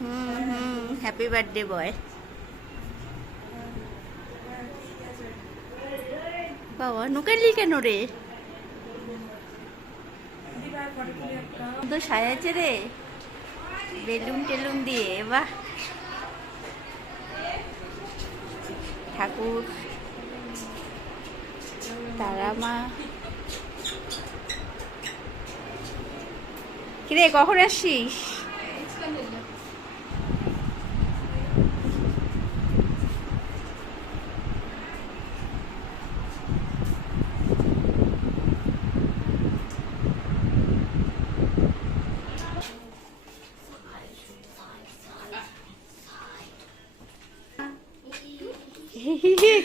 হুম হুম happy birthday boy বাবা, নুকালি কেন রে? তো সাজাচ্ছে রে। বেলুন টেলুন দিয়ে, বাহ। ঠাকুর, তারা মা। কিরে, কখন আসছিস?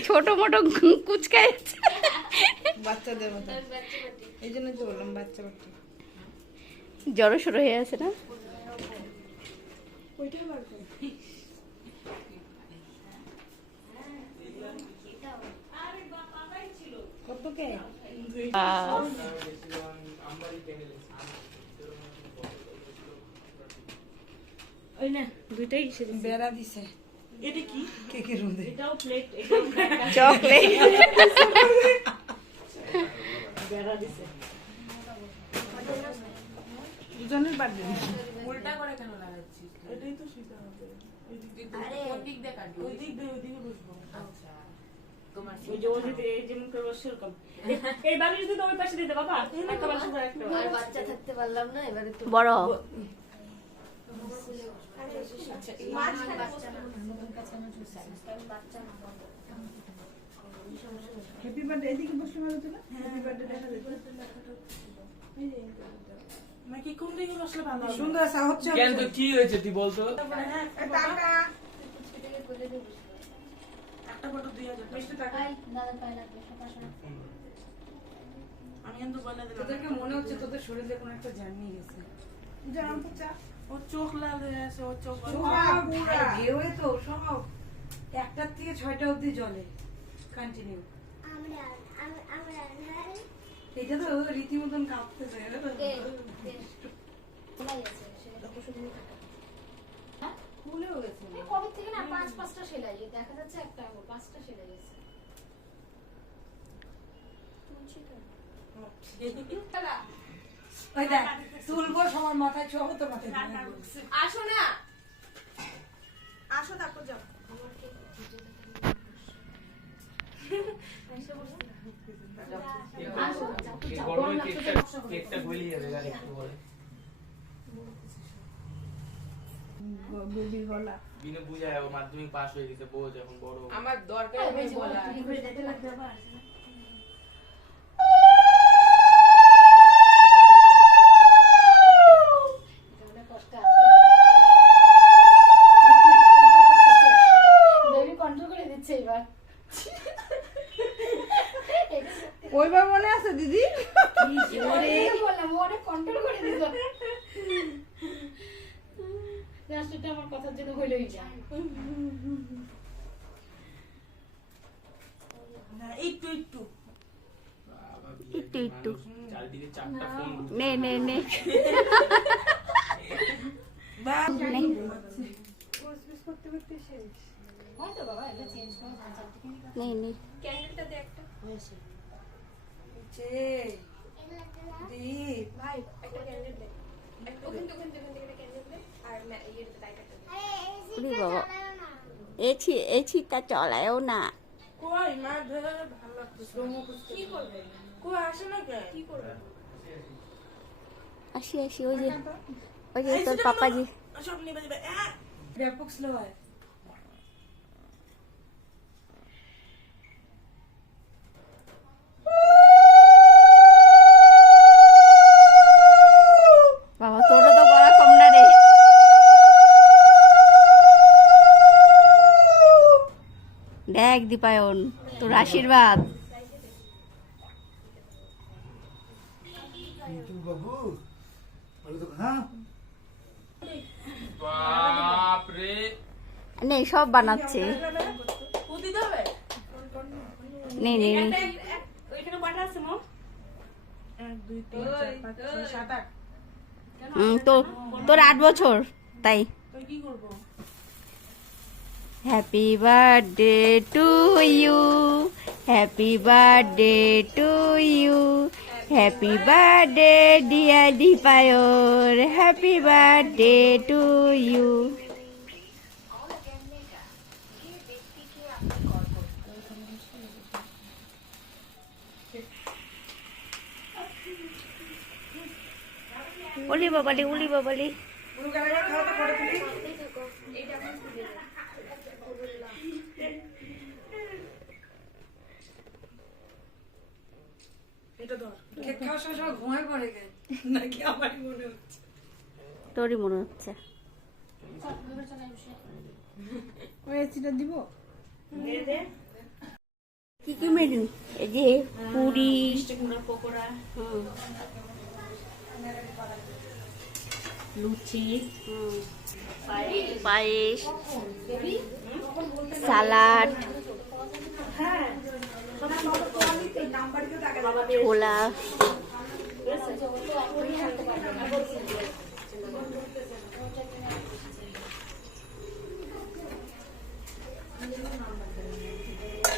ছোট মোটো কুচকায় বাচ্চাদের মতো। এই জন্য তো বললাম বাচ্চা বাচ্চা। জড়ো সড়ো হয়ে আছে না? কত কে? ওই না দুইটাই বেড়া দিছে। এটা কি? কেকের মধ্যে এটাও প্লেট এটাও চকলেট বেড়া দিছে। দুজনের বার্থডে উল্টা করে কেন লাগাচ্ছিস এটাই তো শিখা হবে। কোন দিক দিয়ে কাটবি? ওই দিক দিয়ে ওই দিকে বসবো। আচ্ছা। তোমার ওই যে ওই যে এই যেমন করে বসে এরকম এই বালি যদি তো পাশে দিতে বাবা একটা বালিশ উপরে একটা বাচ্চা থাকতে পারলাম না এবারে তো বড়। হ্যাপি বার্থডে এদিকে বসলে ভালো তো না? হ্যাপি বার্থডে দেখা যেত নাকি কোন দিকে বসলে ভালো সুন্দর আছে হচ্ছে কেন তো কি হয়েছে তুই বলতো? হ্যাঁ টাকা। একটা ফটো দুই হাজার মিষ্টি টাকা। আমি কিন্তু বলে দিলাম। তোদেরকে মনে হচ্ছে তোদের শরীরে কোনো একটা জার্নি গেছে। জানাম তো চা। ও চোখ লাল হয়ে আছে ও চোখ তো সব একটার থেকে ছয়টা অবধি জলে কন্টিনিউ এটা তো রীতিমতন কাঁপতেছে খুলেও গেছে? কবে থেকে না পাঁচ পাঁচটা সেলাই দেখা যাচ্ছে একটা পাঁচটা সেলাই ওই দেখ তুলবো সবার মাথায় ছোবো তোর মাথায় আসো না। আসো তারপর যাও। মাধ্যমিক পাস হয়ে গেছে বোঝ এখন বড়। আমার দরকার ওইবার মনে আছে দিদি? কন্ট্রোল করে দিল। লাস্টটা আমার কথার জন্য হইলই যায় একটু একটু। একটু একটু। চারদিকে চারটা নে নে নে নে। হয়তো বাবা এটা চেঞ্জ করে নে নে ক্যান্ডেলটা দে একটা যে দীপ ভাই একটা ক্যান্ডেল দে চলায়ও না। কই মা ধরে ভালো লাগতো কি করবে? কই আসে না কে কি করবে? আসি আসি ওই যে ওই যে তোর পাপাজি। সব নিবে দিবে! ব্যাপক স্লো হয় বাবা তোরও তো গলা কম না রে। দেখ দীপায়ন তোর আশীর্বাদ। বাবু হ্যাঁ? বাপ রে নে সব বানাচ্ছে। ও দিতে হবে নে নে নে ওইখানে কয়টা মো এক দুই তিন চার পাঁচ ছয় সাত আট হুম, তো তোর আট বছর তাই। Happy birthday to you happy birthday to you happy birthday dear Dipayar happy birthday to you উলি বাবালি উলি বাবালি পুরো গাড়ি খাওয়া তো করে তুলি এটা ধর। কেক খাওয়ার সময় সবাই ঘুমায় পড়ে গে নাকি আমারই মনে হচ্ছে? তোরই মনে হচ্ছে। দে দে। কি কি মেনু? এই যে পুরি মিষ্টি পকোড়া হুম, লুচি হুম, পায়েস পায়েস সালাড ছোলা।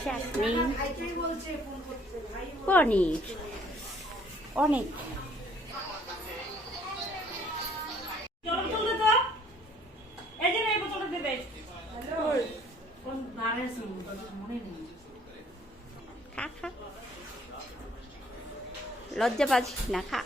চাটনি। পনির। অনেক জল তুলতে তো এই যে না, এই বোতলটা দে দে কোন ধারে আছে মনে নেই খা খা লজ্জা পাচ্ছিস না খা।